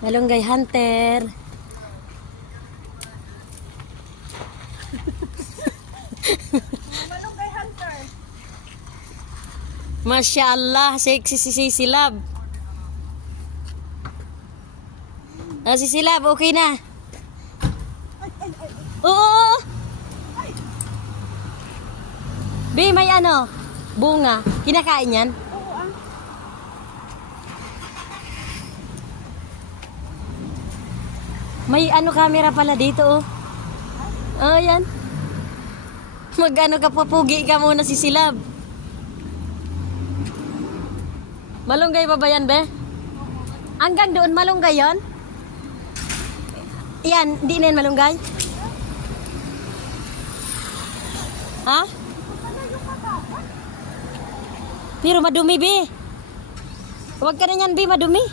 Malunggay hunter. Malunggay hunter. Masya Allah, sexy si Sisilab. Ah, Sisilab, okay na. Oo. Bi, may ano? Bunga. Kinakain yan? Oo ah. May ano camera pala dito oh. Oh, yan. Mag-ano ka, papugi ka muna si Silab. Malunggay pa ba yan, be? Hanggang doon malunggay yon? Yan, di na yan malunggay? Ha? Pero madumi, be. Huwag ka na yan, be, madumi.